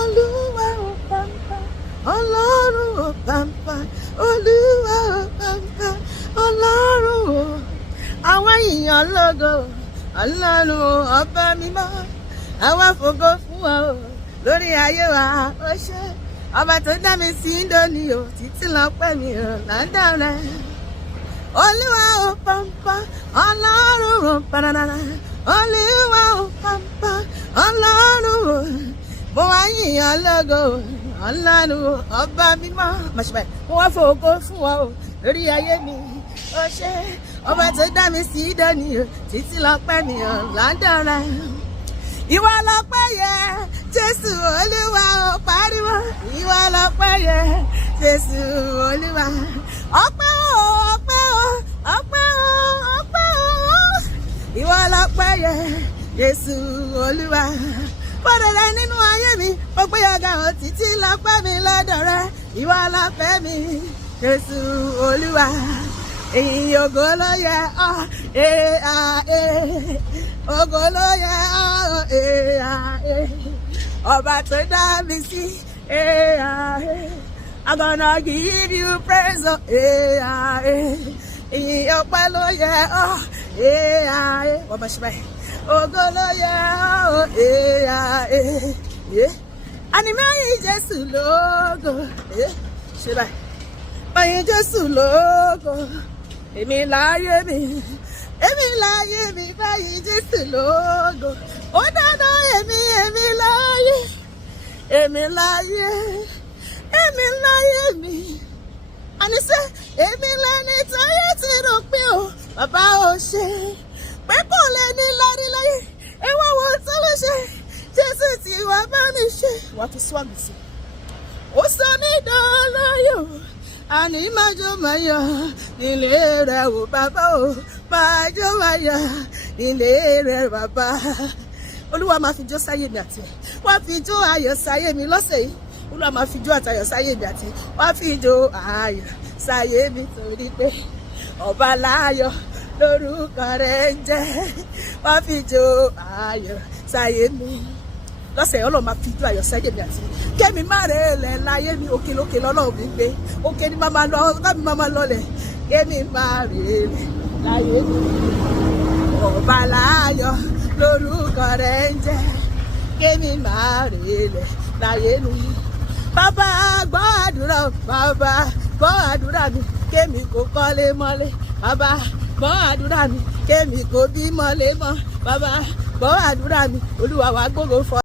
Olúwa ò pàmpá, Ọlọ́run ò pàmpá, Olúwa ò pàmpá, Ọlọ́run ò. Àwọn èèyàn lógo, Ọlọ́run ọba mímọ́, àwọn fògo fún ọ lórí ayé wa, ó ṣe. Ọba tó dá mi sí Índónì o, títí lọ́pẹ́ mi ò lọ́dọ̀ rẹ̀. Olúwa ò pàmpá, Ọlọ́run ò pàdánà, Olúwa ò pàmpá, Ọlọ́run ò. Mo wá yìnyín lógo, Ọlọ́run ọba mímọ́, màṣíbẹ̀, mo wá fògo fún ọ lórí ayé mi, ó ṣe. Ọba tó dá mi sí Índónì o, títí lọ́pẹ́ mi ò lọ́dọ̀ rẹ̀. Ìwọ lọ́pẹ́ yẹ, Jésù Olúwa ò pariwo. Ìwọ lọ́pẹ́ yẹ, Jésù Olúwa. Ọpẹ́ o, ọpẹ́ o, ọpẹ́ o, ọpẹ́ o. Ìwọ lọ́pẹ́ yẹ, Jésù Olúwa. Bọ́dọ̀ rẹ nínú ayé mi, mo gbé ọ̀gá ò títí lọ́pẹ́ mi lọ́dọ̀ rẹ. Ìwọ lọ́pẹ́ mi, Jésù Olúwa. Ìyìn ògo ló yẹ ọ́, ògo ló yẹ ọ́, ọba tó dá mi sí, I'm gonna give you praise, ìyìn ọpẹ́ ló yẹ ọ́, wọ́n bá ṣe báyìí, ògo ló yẹ ọ́, ànìmẹ́yìn Jésù lógo, ṣe báyìí, mẹ́yìn Jésù lógo. Èmi láyé mi báyìí Jésù lógo. Ó dáná èmi láyé mi. Àníṣe èmi lẹni táyé ti rò pé o, bàbá ò ṣe. Pé kò lè ní lárí láyé, ẹwà wo tó ló ṣe. Jésù tí wà bá mi ṣe. Wà á tún swag sí. Ó sọ ní ìdánláyò. Àní májò máyà nílé rẹ̀ wò bàbá o, májò máyà nílé rẹ̀ bàbá. Olúwa máa fi jó sáyé mi àti ẹ̀, wá fi jó ayọ̀ sáyé mi lọ́sẹ̀ yìí. Olúwa máa fi jó àtayọ̀ sáyé mi àti ẹ̀, wá fi jó ayọ̀ sáyé mi torí pé ọba láyọ̀ lórúkọ rẹ̀ ń jẹ́. Wá fi jó ayọ̀ sáyé mi lọ́sẹ̀ yìí. Ọlọ́run máa fi jó ayọ̀ sáyé mi àti ẹ̀. Kẹ́mi má rẹ̀ lẹ̀ láyé mi, òkè lókè lọ́lọ́run mi gbé. Òkè ni màmá lọ, kámi màmá lọlẹ̀. Kẹ́mi má rẹ̀ lẹ̀ láyé mi. Ọba láyọ̀ lórúkọ rẹ̀ ń jẹ́. Kẹ́mi má rẹ̀ lẹ̀ láyé mi. Bàbá gbọ́ àdúrà, bàbá gbọ́ àdúrà mi. Kẹ́mi kò kọ́lé mọ́lé. Bàbá gbọ́ àdúrà mi. Kẹ́mi kò bí mọ́lé mọ́. Bàbá gbọ́ àdúrà mi. Olúwa wá gbógo fọ́.